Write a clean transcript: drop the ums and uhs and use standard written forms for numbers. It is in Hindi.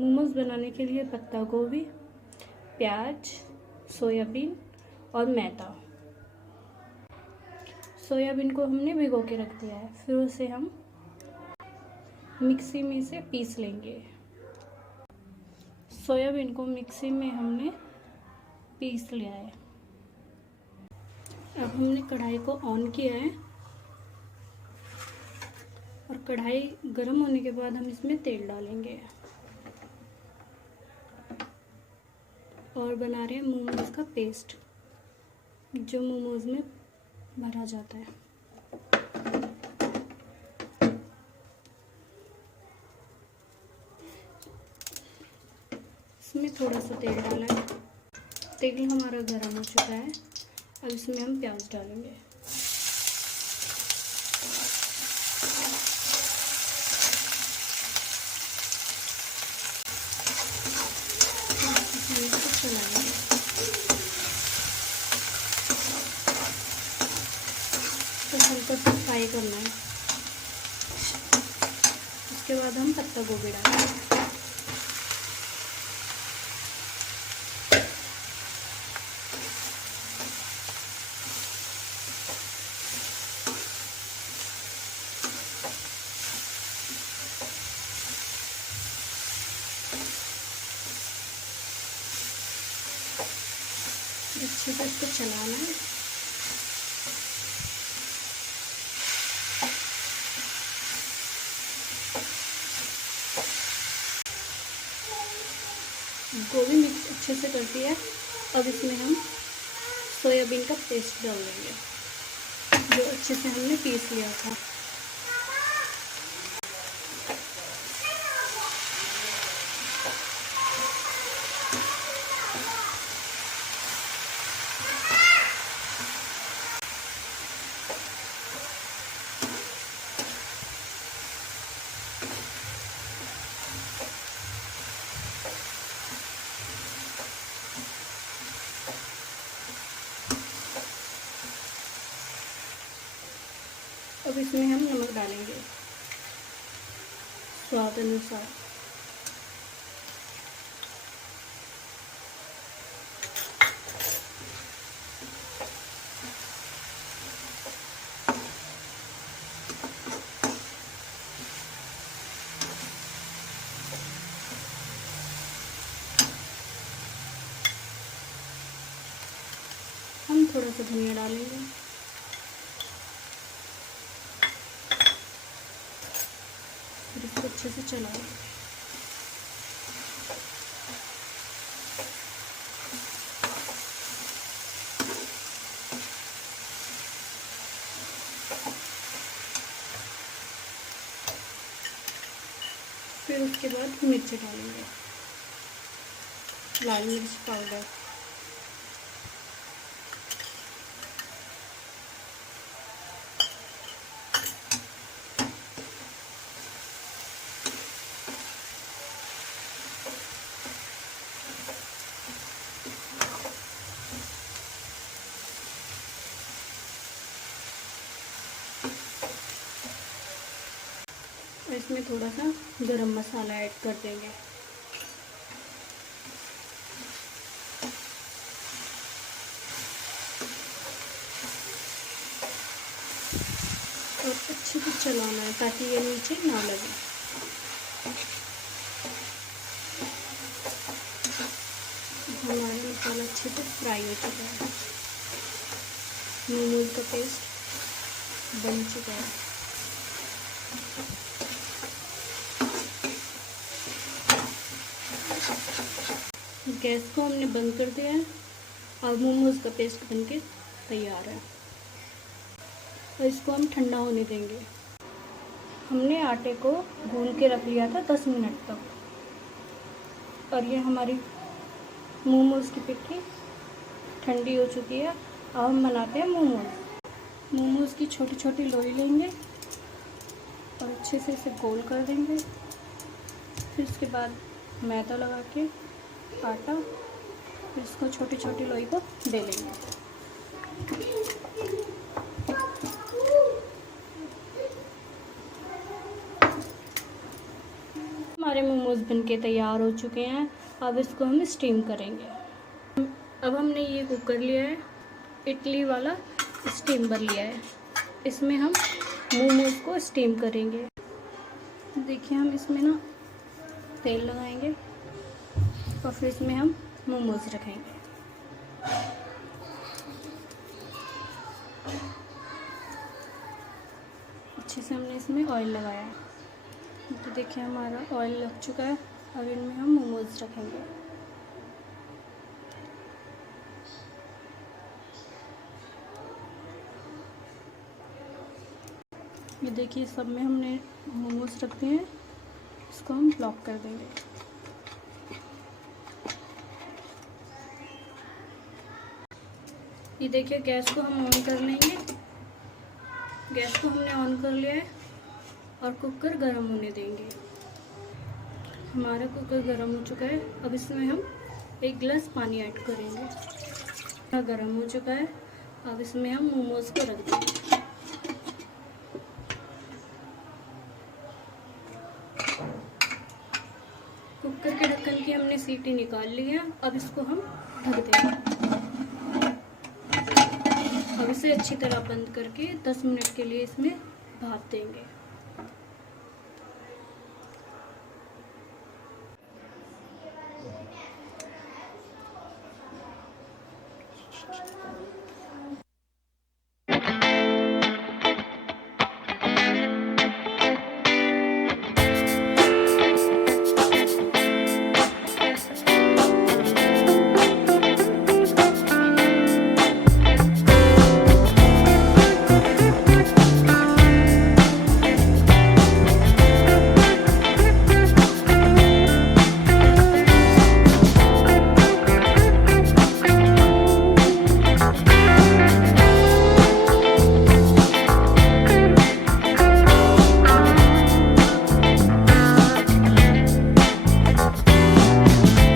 मोमोज बनाने के लिए पत्ता गोभी, प्याज, सोयाबीन और मैदा। सोयाबीन को हमने भिगो के रख दिया है, फिर उसे हम मिक्सी में से पीस लेंगे। सोयाबीन को मिक्सी में हमने पीस लिया है। अब हमने कढ़ाई को ऑन किया है और कढ़ाई गर्म होने के बाद हम इसमें तेल डालेंगे और बना रहे हैं मोमोज का पेस्ट, जो मोमोज में भरा जाता है। इसमें थोड़ा सा तेल डाला है। तेल हमारा गर्म हो चुका है। अब इसमें हम प्याज डालेंगे। इसको चलाएंगे। तो हल्का सा फ्राई करना है। उसके बाद हम पत्ता गोभी डालेंगे। अच्छे से इसको चलाना है। गोभी मिक्स अच्छे से कर दिया है। अब इसमें हम सोयाबीन का पेस्ट डाल देंगे, जो अच्छे से हमने पीस लिया था। अब इसमें हम नमक डालेंगे स्वाद अनुसार। हम थोड़ा सा धनिया डालेंगे। फिर इसको अच्छे से चलाएं। फिर उसके बाद मिर्च डालेंगे, लाल मिर्च पाउडर। और इसमें थोड़ा सा गरम मसाला ऐड कर देंगे। और अच्छे से चलाना है ताकि ये नीचे ना लगे। हमारा मसाला अच्छे से फ्राई हो चुका है। मोमोज का पेस्ट बन चुका है। गैस को हमने बंद कर दिया है। अब मोमोज का पेस्ट बनके तैयार है और इसको हम ठंडा होने देंगे। हमने आटे को गूंद के रख लिया था 10 मिनट तक और ये हमारी मोमोज की पिट्ठी ठंडी हो चुकी है। अब हम बनाते हैं मोमोज। मोमोज की छोटी छोटी लोई लेंगे और अच्छे से इसे गोल कर देंगे। फिर उसके बाद मैदा लगा के आटा, फिर इसको छोटी छोटी लोई को दे लेंगे। हमारे मोमोज बनके तैयार हो चुके हैं। अब इसको हम स्टीम करेंगे। अब हमने ये कुकर लिया है, इडली वाला स्टीमर लिया है। इसमें हम मोमोज को स्टीम करेंगे। देखिए हम इसमें ना तेल लगाएंगे और फिर इसमें हम मोमोज रखेंगे। अच्छे से हमने इसमें ऑयल लगाया है। तो देखिए हमारा ऑयल लग चुका है। अब इनमें हम मोमोज रखेंगे। ये देखिए सब में हमने मोमोज रख दिए हैं। इसको हम ब्लॉक कर देंगे। ये देखिए गैस को हम ऑन कर लेंगे। गैस को हमने ऑन कर लिया है और कुकर गर्म होने देंगे। हमारा कुकर गर्म हो चुका है। अब इसमें हम 1 गिलास पानी ऐड करेंगे। गर्म हो चुका है। अब इसमें हम मोमोज को रख देंगे। कुकर के ढक्कन की हमने सीटी निकाल ली है। अब इसको हम ढक देंगे। अब इसे अच्छी तरह बंद करके 10 मिनट के लिए इसमें भाप देंगे।